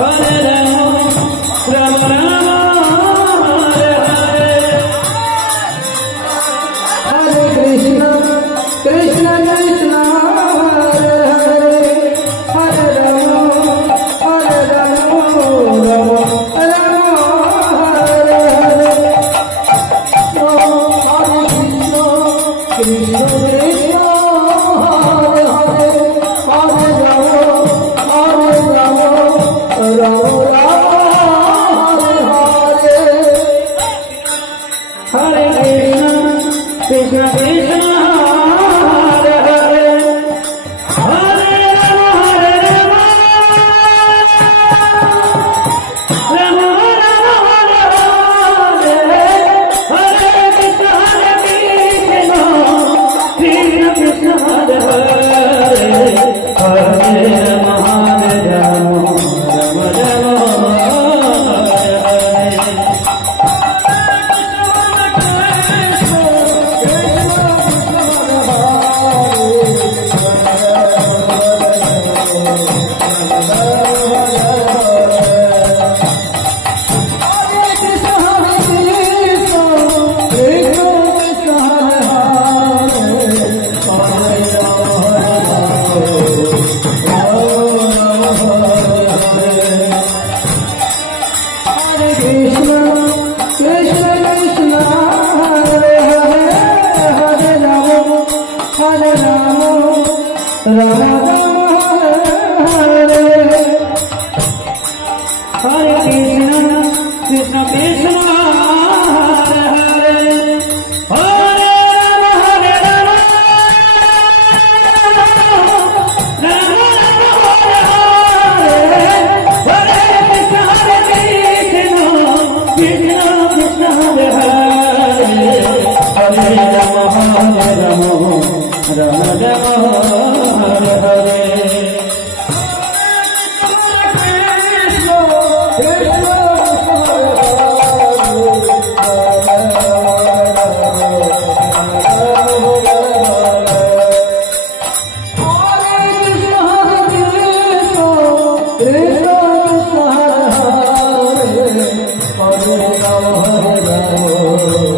Hare Rama, Rama Rama, Hare Hare. Hare Krishna, Krishna Krishna, Hare Hare. Hare Rama, Hare Rama, Rama Rama, Hare Hare. Hare Krishna, Krishna Krishna, Hare Hare. Hare Rama, Hare Rama, Rama Rama, Hare Hare. Hare Krishna, Krishna Krishna, Hare Hare. Hare Rama, Hare Rama, Rama Rama, Hare Hare. Hare Krishna, Krishna Krishna, Hare Hare. Hare Rama, Hare Rama, Rama Rama, Hare Hare. Hare Krishna, Krishna Krishna, Hare Hare. Hare Rama, Hare Rama, Rama Rama, Hare Hare. Hare Krishna, Krishna Krishna, Hare Hare. Hare Rama, Hare Rama, Rama Rama, Hare Hare. Hare